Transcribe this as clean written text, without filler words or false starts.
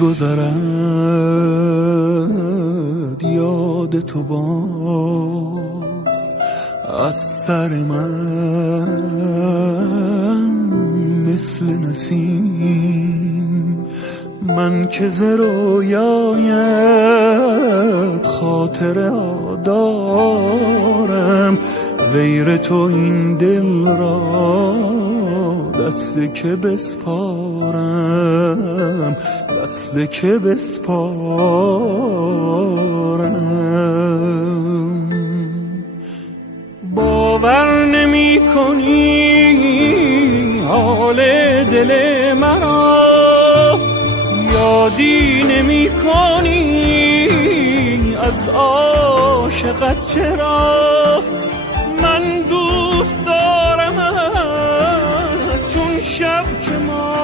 گذرد یاد تو باز از سر من مثل نسیم. من که ز رویایت خاطره دارم، غیر تو این دل را دست که بسپارم، دست که بسپارم. باور نمی کنی حال دل مرا، یادی نمی کنی از عاشقت چرا. من دوست دارم چون شب که ما